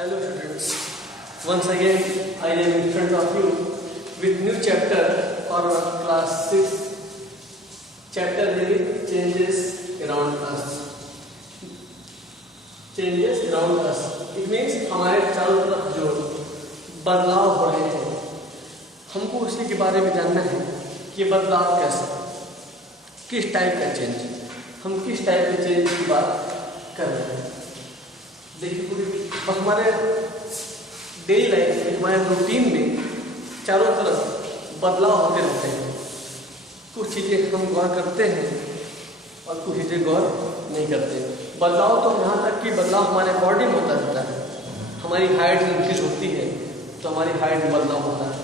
Hello students, once again I am in front of you with new chapter for class 6. Chapter name changes around us. Changes around us. It means हमारे चारों तरफ जो बदलाव हो रहे हैं, हमको उसी के बारे में जानना है कि बदलाव कैसा, किस टाइप का चेंज, हम किस टाइप के चेंज की बात कर रहे हैं। देखिए पूरी हमारे डेली लाइफ में, हमारे रूटीन में चारों तरफ बदलाव होते रहते हैं। कुछ चीज़ें हम गौर करते हैं और कुछ चीज़ें गौर नहीं करते। बदलाव तो यहाँ तक कि बदलाव हमारे बॉडी में होता रहता है। हमारी हाइट इंक्रीज होती है तो हमारी हाइट में बदलाव होता है।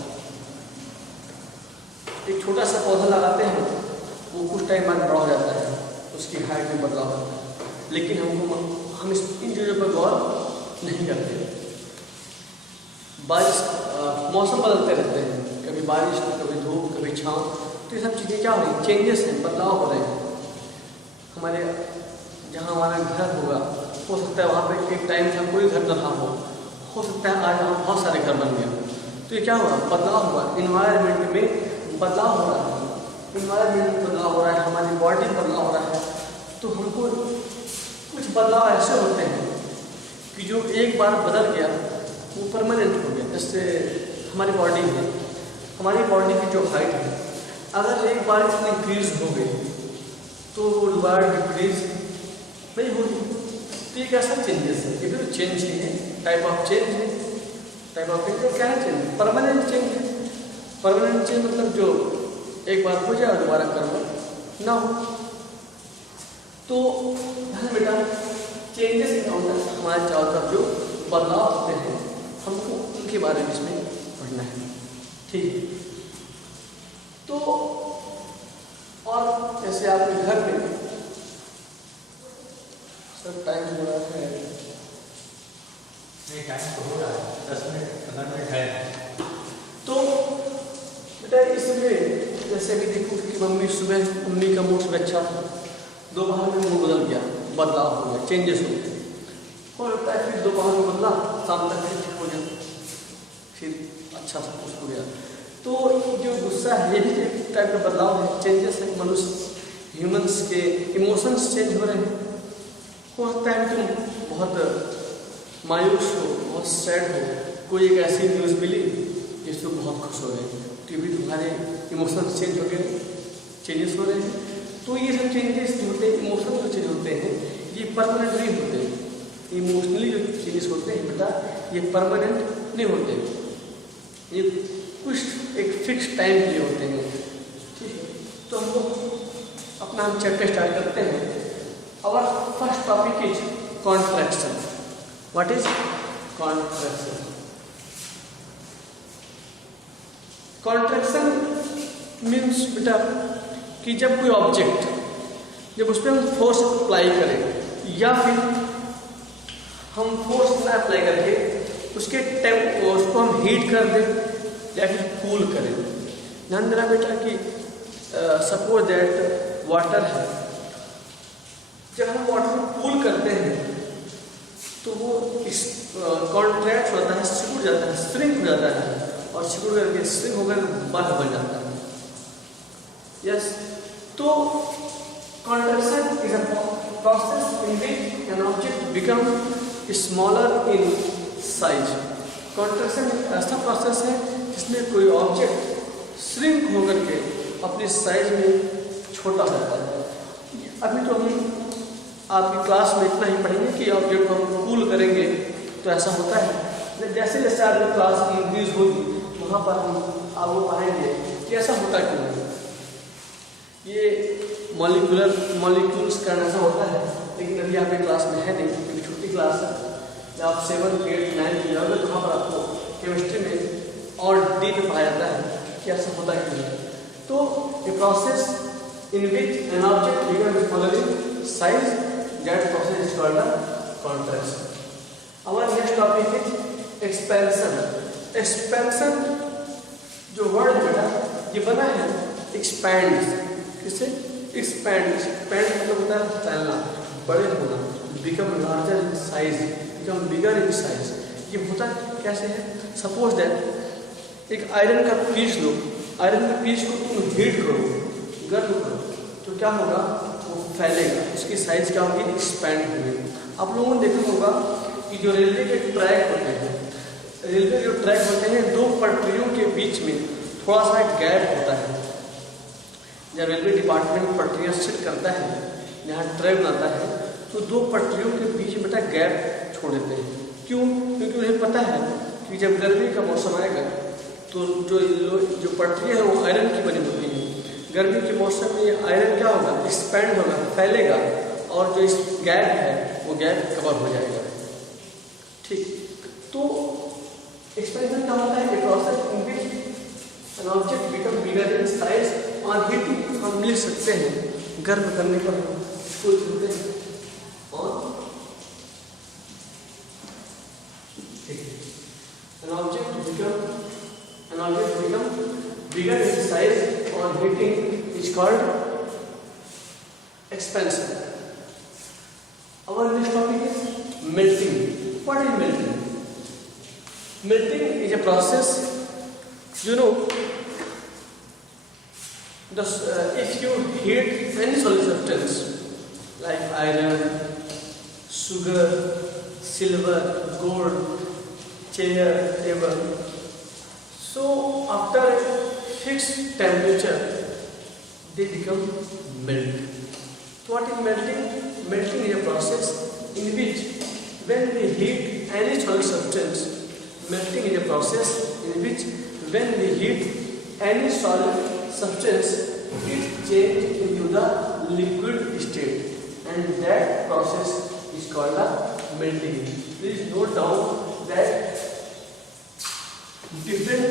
एक छोटा सा पौधा लगाते हैं, वो कुछ टाइम बाद बड़ा हो जाता है, उसकी हाइट में बदलाव होता है। लेकिन हम इन चीज़ों पर गौर नहीं करते। बारिश, मौसम बदलते रहते हैं, कभी बारिश, कभी धूप, कभी छाँव। तो ये सब चीज़ें क्या हो रही हैं? चेंजेस हैं, बदलाव हो रहे हैं। हमारे जहाँ हमारा घर होगा, हो सकता है वहाँ पे एक टाइम था कोई घर न रहा हो सकता है आज वहाँ बहुत सारे घर बन गए। तो ये क्या हुआ? बदलाव हुआ। इन्वायरमेंट में बदलाव हो रहा है, इन्वायरमेंट में बदलाव हो रहा है, हमारी बॉडी में बदलाव हो रहा है। तो हमको कुछ बदलाव ऐसे होते हैं कि जो एक बार बदल गया वो परमानेंट हो गया। जैसे हमारी बॉडी है, हमारी बॉडी की जो हाइट है, अगर एक बार इसमें इंक्रीज हो गई तो दोबारा डिक्रीज नहीं होगी। तो ये कैसा चेंजेस है? ये भी चेंज है, टाइप ऑफ चेंज है। टाइप ऑफ चेंज क्या है? चेंज, परमानेंट चेंज है। परमानेंट चेंज मतलब जो एक बार हो जाए और दोबारा करना ना हो। तो ध्यान बेटा, चेंजेस हमारे चारों तरफ जो बदलाव होते हैं, हमको उनके बारे में इसमें पढ़ना है। ठीक है? तो और जैसे आपके घर में सब टाइम हो रहा है, नहीं टाइम तो हो रहा है, 10 मिनट 15 मिनट है। तो बेटा इसमें जैसे भी देखो कि मम्मी का मूड सुबह अच्छा, दोपहर में मूड बदल गया, बदलाव हो गया, चेंजेस हो गए। हो लगता है फिर दोपहर में बदला, शाम तक फिर ठीक हो गया, फिर अच्छा सब कुछ हो गया। तो जो गुस्सा है, ये भी एक टाइप का बदलाव है, चेंजेस है। मनुष्य ह्यूमंस के इमोशंस चेंज हो रहे हैं। हो सकता है तुम बहुत मायूस हो, बहुत सैड हो, कोई एक ऐसी न्यूज़ मिली जिससे बहुत खुश हो गए, तो भी तुम्हारे इमोशंस चेंज हो गए, चेंजेस हो रहे हैं। तो ये सब चेंजेस जो होते हैं, इमोशन जो चेंज होते हैं, ये परमानेंट नहीं होते। इमोशनली जो चेंजेस होते हैं बेटा, ये परमानेंट नहीं होते, ये कुछ एक फिक्स टाइम के लिए होते हैं। ठीक है? तो हम लोग अपना चैप्टर स्टार्ट करते हैं। Our first topic is contraction. What is contraction? Contraction means बेटा कि जब कोई ऑब्जेक्ट, जब उस पर हम फोर्स अप्लाई करें या फिर हम फोर्स ना अप्लाई करके उसको हम हीट कर दें या फिर कूल करें। ध्यान देना बेटा कि सपोज दैट वाटर है, जब हम वाटर को कूल करते हैं तो वो कॉन्ट्रैक्ट होता है, सिकुड़ जाता है, श्रिंक हो जाता है, और सिकुड़ करके श्रिंक होकर बर्फ बन जाता है। यस, तो contraction is a process in which an object becomes smaller in size. Contraction एक ऐसा प्रोसेस है जिसमें कोई ऑब्जेक्ट श्रिंक होकर के अपनी साइज में छोटा हो जाता है। अभी तो हम आपकी क्लास में इतना ही पढ़ेंगे कि ऑब्जेक्ट को हम कूल करेंगे तो ऐसा होता है। जैसे जैसे आपकी क्लास इंक्रीज होगी, वहाँ पर हम आपको पढ़ेंगे कि ऐसा होता क्यों है। ये मॉलिक्यूल्स का ऐसा होता है, लेकिन अभी आपकी क्लास में है नहीं, क्योंकि छोटी क्लास है। जब आप 7, 8, 9 में जाओगे तो वहाँ पर आपको केमिस्ट्री में और डीप में पढ़ाया जाता है कि ऐसा होता क्यों है। तो a process in which an object becomes smaller in size, that process is called contraction. Our next topic is expansion. Expansion जो वर्ड बेटा ये बना है एक्सपैंड, किससे? एक्सपैंड मतलब होता है फैलना, बड़े होना, become larger in size, become bigger in size. ये होता कैसे है? सपोज दैट एक आयरन का पीस लो, आयरन के पीस को तुम हीट करो, गर्म करो, तो क्या होगा? वो फैलेगा, उसकी साइज क्या होगी? एक्सपैंड होगी। आप लोगों ने देखा होगा कि जो रेलवे के ट्रैक होते हैं, रेलवे जो ट्रैक होते हैं, दो पटरियों के बीच में थोड़ा सा गैप होता है। जब रेलवे डिपार्टमेंट पटरियाँ सेट करता है, जहाँ ट्रैक बनाता है, तो दो पटरियों के बीच में बेटा गैप छोड़ देते हैं। क्यों? क्योंकि उन्हें पता है कि जब गर्मी का मौसम आएगा तो जो पटरियाँ हैं वो आयरन की बनी होती हैं। गर्मी के मौसम में ये आयरन क्या होगा? एक्सपैंड होगा, फैलेगा, और जो इस गैप है वो गैप कवर हो जाएगा। ठीक, तो एक्सपेंशन क्या होता है? ए process in which an object become bigger in size और हीटिंग। हम लिख सकते हैं गर्म करने पर इसको लिखते हैं और an object become bigger in size or heating is called expansion. Our next topic is melting. What is melting? Melting is a process, you know, if you heat any solid substance like iron, sugar, silver, gold, chair, table, so after a fixed temperature they become melt. So what is melting? Melting is a process in which when we heat any solid substance, melting is a process in which when we heat any solid substance, it changes into the liquid state, and that process is called a melting. Please note down that different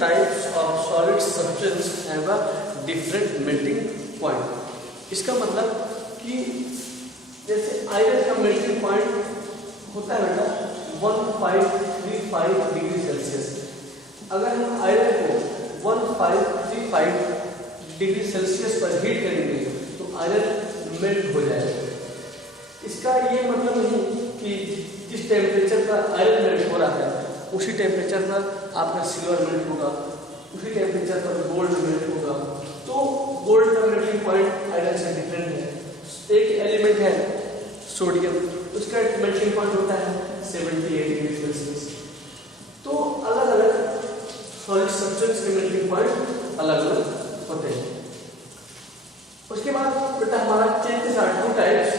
types of solid substance have a different melting point. इसका मतलब कि जैसे iron का melting point होता है बेटा 1535 degree Celsius. अगर हम आयरन को 1535 डिग्री सेल्सियस पर हीट करेंगे तो आयरन मेल्ट हो जाएगा। इसका ये मतलब नहीं कि जिस टेम्परेचर पर आयरन मेल्ट हो रहा है उसी टेम्परेचर पर आपका सिल्वर मेल्ट होगा, उसी टेम्परेचर पर गोल्ड मेल्ट होगा। तो गोल्ड का मेल्टिंग पॉइंट आयरन से डिफरेंट है। एक एलिमेंट है सोडियम, उसका मेल्टिंग पॉइंट होता है 78 डिग्री सेल्सियस। तो अलग अलग सॉलिड सब्सटेंस के मेल्टिंग पॉइंट अलग अलग होते हैं। उसके बाद बेटा हमारा changes are two types.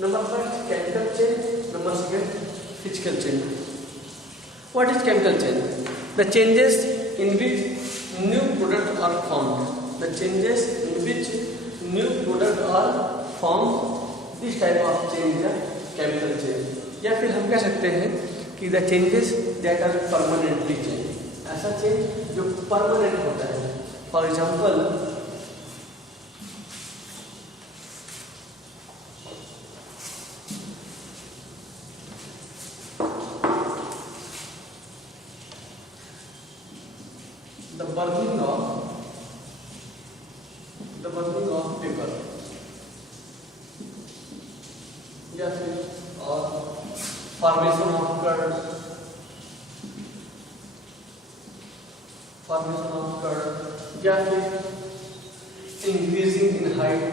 Number first chemical change, number second physical change. What is chemical change? The changes in which new product are formed. The changes in which new product are formed. This type of change is chemical change. या फिर हम कह सकते हैं कि the changes that are permanently change. ऐसा change जो permanent होता है। For example, the burning of paper, या फिर और formation of curd, या फिर increasing in height,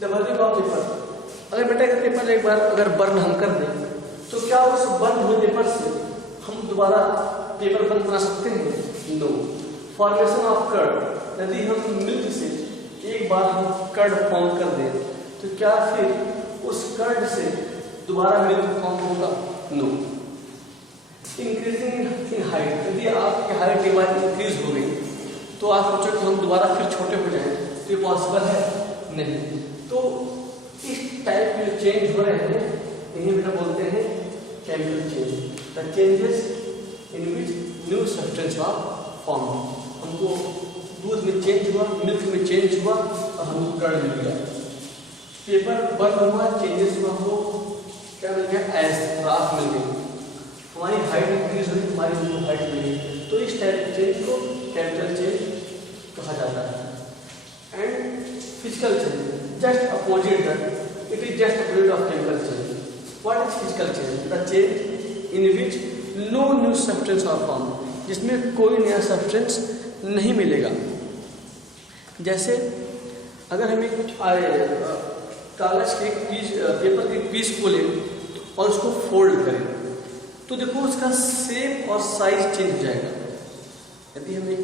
the burning of paper। अगर बेटा का पेपर एक बार अगर बर्न हम कर दें तो क्या उस बर्न हुए पेपर से हम दोबारा पेपर बर्न बना सकते हैं? नो। फॉर्मेशन ऑफ कर्ड, यदि हम मिल्क से एक बार हम कर्ड फॉर्म कर दें तो क्या फिर उस कर्ड से दोबारा मिल्क फॉर्म होगा? नो। इंक्रीजिंग इन हाइट, यदि आपकी हाइट एक बार इंक्रीज हो गई तो आप सोचो कि हम दोबारा फिर छोटे हो जाएं, तो ये पॉसिबल है? नहीं। तो इस टाइप के चेंज हो रहे हैं इन्हें बेटा बोलते हैं chemical change. The changes in which new substance are formed. हमको दूध में चेंज हुआ, मिल्क में चेंज हुआ और हमको कर्ड मिल गया। पेपर बर्न हुआ, चेंजेस हुआ, हमको क्या मिल गया? एज राख मिल गई। हमारी हाइट इंक्रीज हुई, हमारी हाइट मिल गई। तो इस टाइप के चेंज चेंज को केमिकल चेंज कहा जाता है। And physical change just opposite that, it is just opposite of chemical change. What is physical change? The change in which no new substance are form, जिसमें कोई नया substance नहीं मिलेगा। जैसे अगर हम एक कागज के पीस, पेपर के पीस को लें और उसको फोल्ड करें तो देखो उसका शेप और साइज चेंज हो जाएगा। यदि हम एक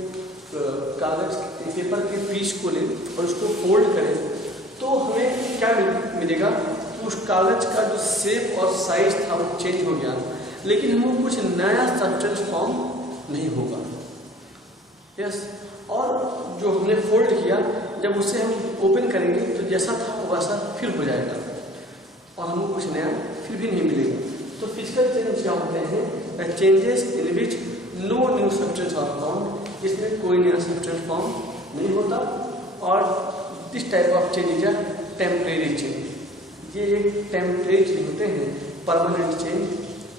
कागज के पेपर के पीस को लें और उसको फोल्ड करें तो हमें क्या मिलेगा? उस कागज का जो शेप और साइज था वो चेंज हो गया, लेकिन हमको कुछ नया सब्सटेंस फॉर्म नहीं होगा। यस, और जो हमने फोल्ड किया जब उसे हम ओपन करेंगे तो जैसा था वो वैसा फिर हो जाएगा और हमको कुछ नया फिर भी नहीं मिलेगा। तो फिजिकल चेंज क्या होते हैं? Changes in which no new substance are found, इसमें कोई नया सब्सटेंस फॉर्म नहीं होता। और this type of change is a temporary change. ये एक टेम्परेरी चेंज होते हैं, परमानेंट चेंज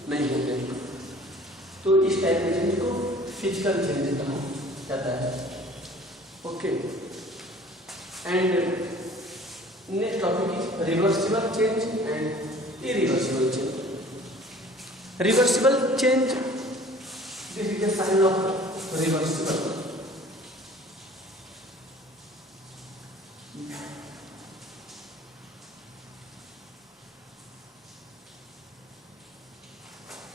नहीं होते हैं। तो इस टाइप के चेंज को फिजिकल चेंज कहा जाता है। Okay, and next topic is reversible change and irreversible change. Reversible change, this is a sign of reversible.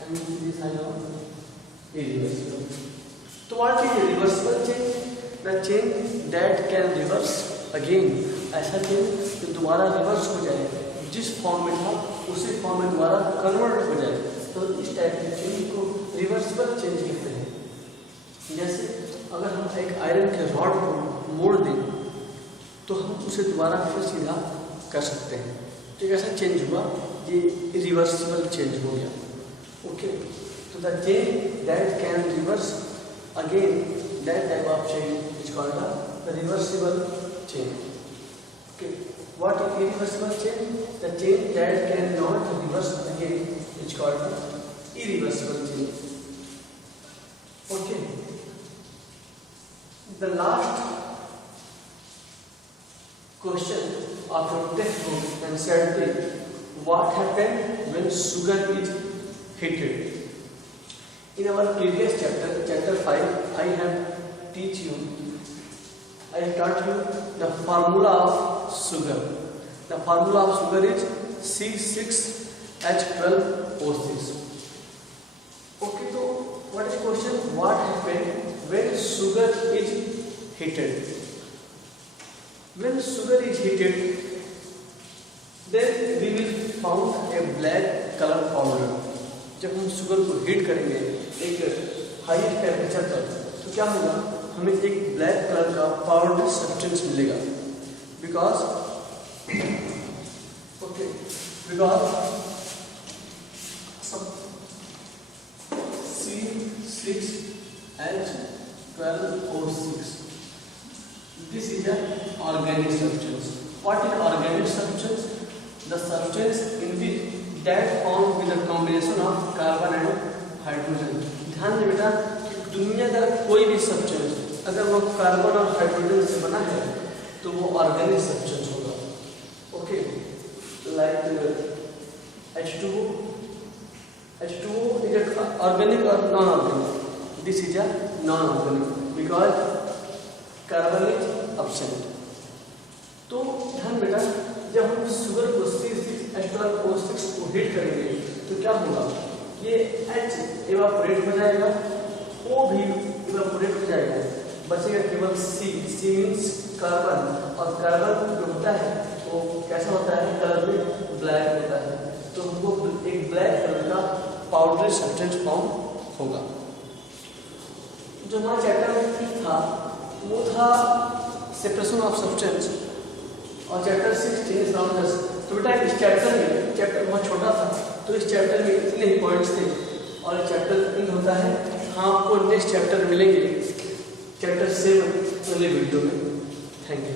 And this is a sign of irreversible. So what is a reversible change? The change that can reverse again. ऐसा change जो दोबारा reverse हो जाए, जिस form में था उसी form में दोबारा कन्वर्ट हो जाए, तो इस टाइप के चेंज को रिवर्सिबल चेंज कहते हैं। जैसे अगर हम एक आयरन के रॉड को मोड़ दें तो हम उसे दोबारा फिर सीधा कर सकते हैं। तो ऐसा चेंज हुआ, ये रिवर्सिबल चेंज हो गया। ओके, तो the change that can reverse again, that type of change is called the reversible change. Okay, what is irreversible change? The change that can not reverse again is called the irreversible change. Okay, the last question of your textbook answered is what happened when sugar is heated. In our previous chapter 5, I have taught you the formula of sugar. The formula of sugar is C6H12O6. Okay, so what is question? What happened when sugar is heated? When sugar is heated, then we will found a black color powder. जब हम sugar को heat करेंगे एक high temperature पर तो क्या होगा? हमें एक ब्लैक कलर का पाउडर सब्सटेंस मिलेगा। Because C6H12O6. This is an organic substance. What is organic substance? The substance in which that formed with a combination of carbon and hydrogen. ध्यान दें बेटा, दुनिया का कोई भी सब्सटेंस अगर वो कार्बन और हाइड्रोजन से बना है तो वो ऑर्गेनिक सब्सटेंस होगा। Okay, like H2O. H2O is organic or non-organic? This is a non-organic because carbon is absent. तो ध्यान बेटा, जब हम शुगर को C6H12O6 को हीट करेंगे तो क्या होगा? ये H इवापोरेट हो जाएगा, O भी इवापोरेट हो जाएगा, बचेगा केवल C. C मीन्स कार्बन, और कार्बन जो होता है वो कैसा होता है? कलर में ब्लैक होता है। तो हमको एक ब्लैक कलर का पाउडर सब्सटेंस फॉर्म होगा। जो हमारा चैप्टर में था वो था सेपरेशन ऑफ सब्सटेंस, और चैप्टर 16 इज नाउन एज। तो बेटा इस चैप्टर बहुत छोटा था तो इस चैप्टर में इतने ही पॉइंट्स थे और ये चैप्टर एंड होता है। हाँ, आपको नेक्स्ट चैप्टर मिलेंगे चैप्टर 7 अगले वीडियो में। Thank you.